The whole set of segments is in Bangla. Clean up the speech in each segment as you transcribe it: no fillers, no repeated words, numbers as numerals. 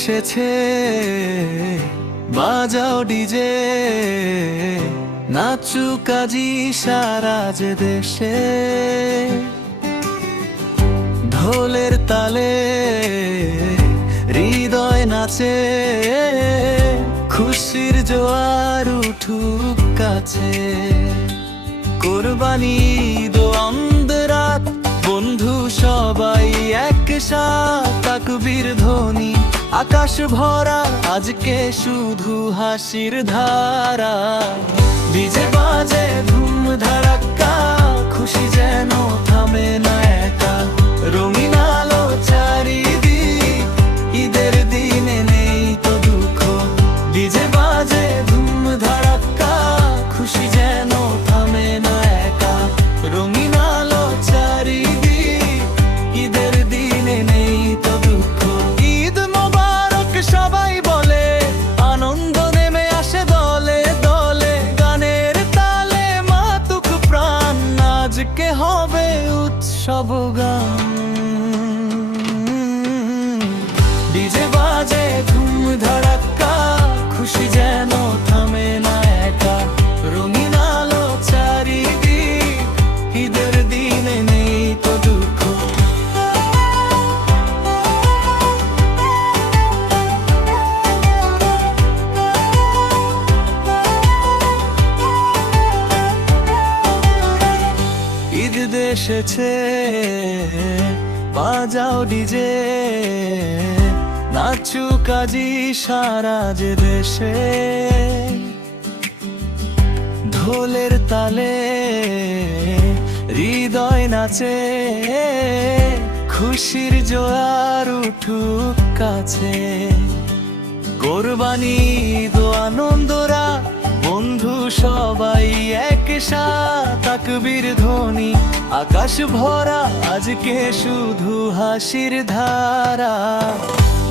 এসেছে, বাজাও ডিজে, নাচুক আজি সারা যে দেশে। ঢোলের তালে হৃদয় নাচে, খুশির জোয়ার উঠুক কাছে। কোরবানি দো অন্ধরাত, বন্ধু সবাই একসাথে, তাকবীর ধ্বনি আকাশ ভরা, আজকে শুধু হাসির ধারা। ডিজে বাজে ধুম ধারাক্কা, খুশি যেন থামে না একা। রঙিন আলো চারিদিক, ঈদের দিনে নেই তো দুঃখ। ডিজে বাজে ধুম ধারাক্কা, খুশি যেন থামে না একা। রঙিন আলো চারিদিক, ঈদের দিনে নেই তো দুঃখ। ঈদ মোবারক সবাই বলে, আনন্দ নেমে আসে দলে দলে। গানের তালে মাতুক প্রাণ, আজকে হবে উৎসব গান। ডিজে বাজে ধুম ধারাক্কা, খুশি যেন থামে না একা। রঙিন আলো চারিদিক, ঈদের দিনে নেই তো দুঃখ। ঈদ এসেছে, বাজাও ডিজে, নাচুক আজি সারা যে দেশে। ঢোলের তালে হৃদয় নাচে, খুশির জোয়ার উঠুক কাছে। কোরবানি দো আনন্দরা, বন্ধু সবাই একসাথে, তাকবীর ধ্বনি আকাশ ভরা, আজকে শুধু হাসির ধারা।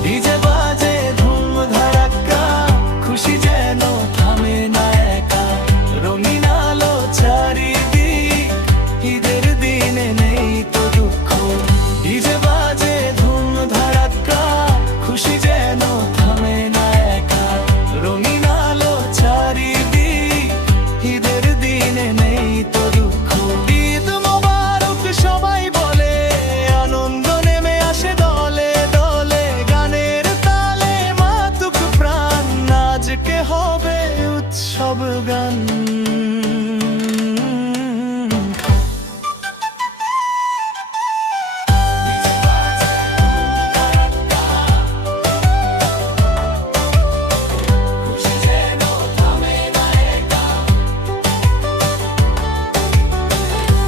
ডিজে বাজে ধুম ধারাক্কা, খুশি যেন থামে না একা। রঙিন আলো চারিদিক, ঈদের দিনে নেই তো দুঃখ। ডিজে বাজে ধুম ধারাক্কা, খুশি যেন থামে না একা। রঙিন আলো চারিদিক, ঈদের দিনে নেই তো দুঃখ। ঈদ মোবারক সবাই বলে, আনন্দ নেমে আসে দলে দলে। গানের তালে মাতুক প্রাণ, আজকে হবে উৎসব গান।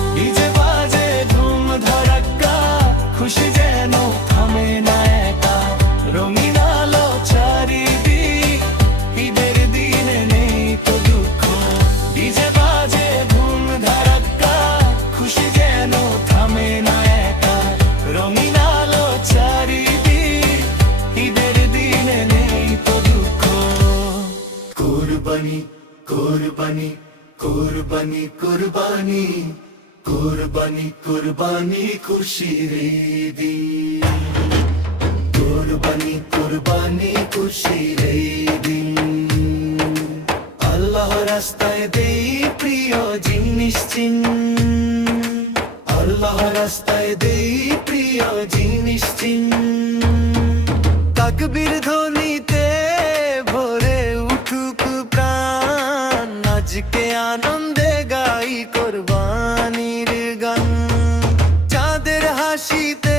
ডিজে বাজে ধুম ধারাক্কা, খুশি যেন থামে না একা। রঙিন আলো চারিদিক, ঈদের দিনে নেই তো দুঃখ। ডিজে বাজে ধুম ধারাক্কা, খুশি যেন থামে না একা। রঙিন আলো চারিদিক, ঈদের দিনে নেই তো দুঃখ। কোরবানি কোরবানি কোরবানি কোরবানি কোরবানি কোরবানি, খুশির দিন। কোরবানি কোরবানি খুশির দিন। আল্লাহ রাস্তায় দেই প্রিয় জিনিস চিন। আল্লাহ রাস্তায় দেই প্রিয় জিনিস চিন। তাকবীর ধ্বনিতে ভরে উঠুক প্রাণ, আজকে আনন্দে গাই কোরবানির গান। চাঁদের হাসিতে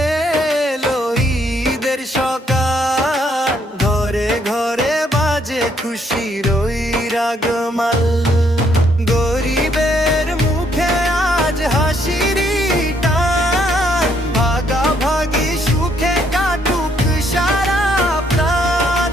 এলো ঈদের সকাল, ঘরে ঘরে বাজে খুশির ওই রাগমাল। গরিবের মুখে আজ হাসিরই টান, ভাগাভাগি সুখে কাটুক সারা প্রাণ।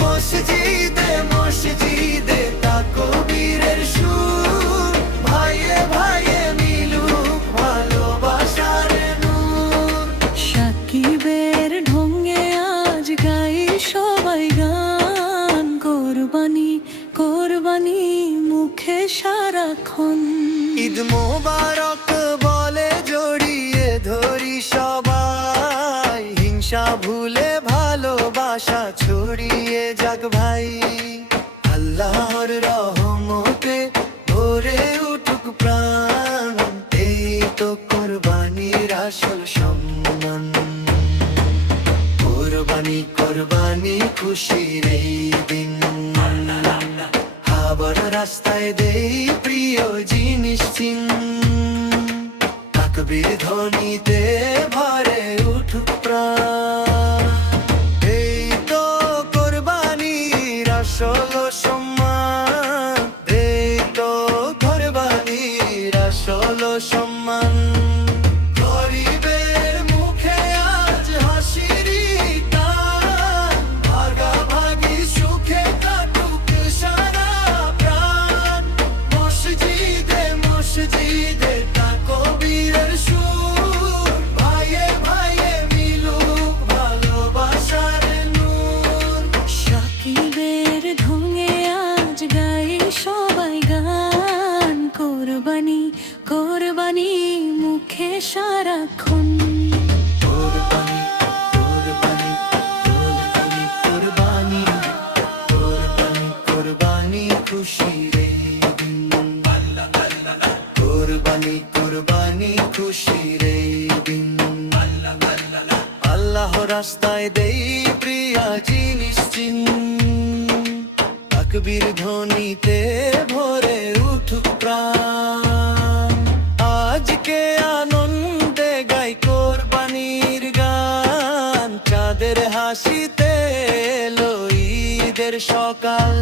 মসজিদে মসজিদে তাকবীরের সুর, ভাইয়ে ভাইয়ে মিলুক ভালোবাসার নূর। সাকিবের ঢঙে আজ গাই সবাই গান। কোরবানি কোরবানি মুখে সারাক্ষণ। ঈদ মোবারক বলে জড়িয়ে ধরি সবাই, হিংসা ভুলে ভালোবাসা রাস্তায় দেই প্রিয় জিনিস চিন তাকবীর ধ্বনিতে ভরে উঠুক প্রাণ এই তো কোরবানির আসল সম্মান এই তো কোরবানির আসল সম্মান গরিবের মুখে আজ হাসির টান ভাগাভাগি সুখে কাটুক সারা প্রাণ মসজিদে মসজিদে তাকবীরের সুর ভাইয়ে ভাইয়ে মিলুক ভালোবাসার নূর সাকিবের ঢঙে আজ গাই সবাই গান কোরবানি কোরবানি মুখে সারাক্ষণ কোরবানি কোরবানি কোরবানি কোরবানি কোরবানি কোরবানি খুশির এই দিন কোরবানি কোরবানি খুশির এই দিন আল্লাহ রাস্তায় দেই প্রিয়া জিনিস চিন তাকবীর ধ্বনিতে ভরে উঠুক প্রাণ আজকে আনন্দে গাই কোরবানির গান চাঁদের হাসিতে এলো ঈদের সকাল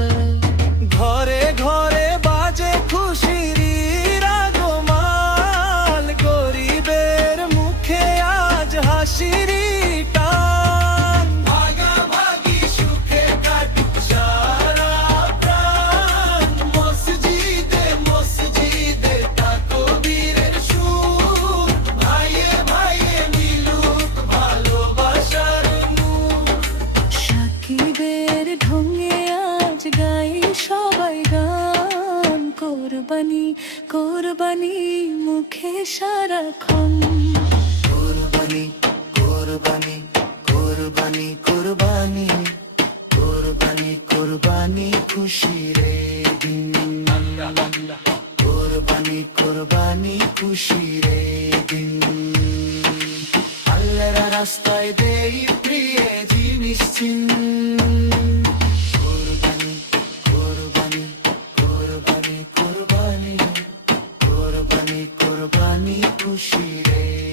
ঘরে ঘরে বাজে খুশির আগমন গরিবের মুখে আজ হাসির টান ভাগাভাগি সুখে কাটুক সারা প্রাণ মসজিদে মসজিদে তাকবীরের সুর ভাইয়ে ভাইয়ে মিলুক ভালোবাসার নূর সাকিবের ঢঙে আজ গাই সবাই গান কোরবানি কোরবানি মুখে সারাক্ষণ কোরবানি কোরবানি কোরবানি কোরবানি কোরবানি কোরবানি খুশির এই দিন কোরবানি কোরবানি খুশির এই দিন আল্লাহর রাস্তায় দেই প্রিয় জিনিস চিন কোরবানি কোরবানি কোরবানি কোরবানি কোরবানি কোরবানি খুশির এই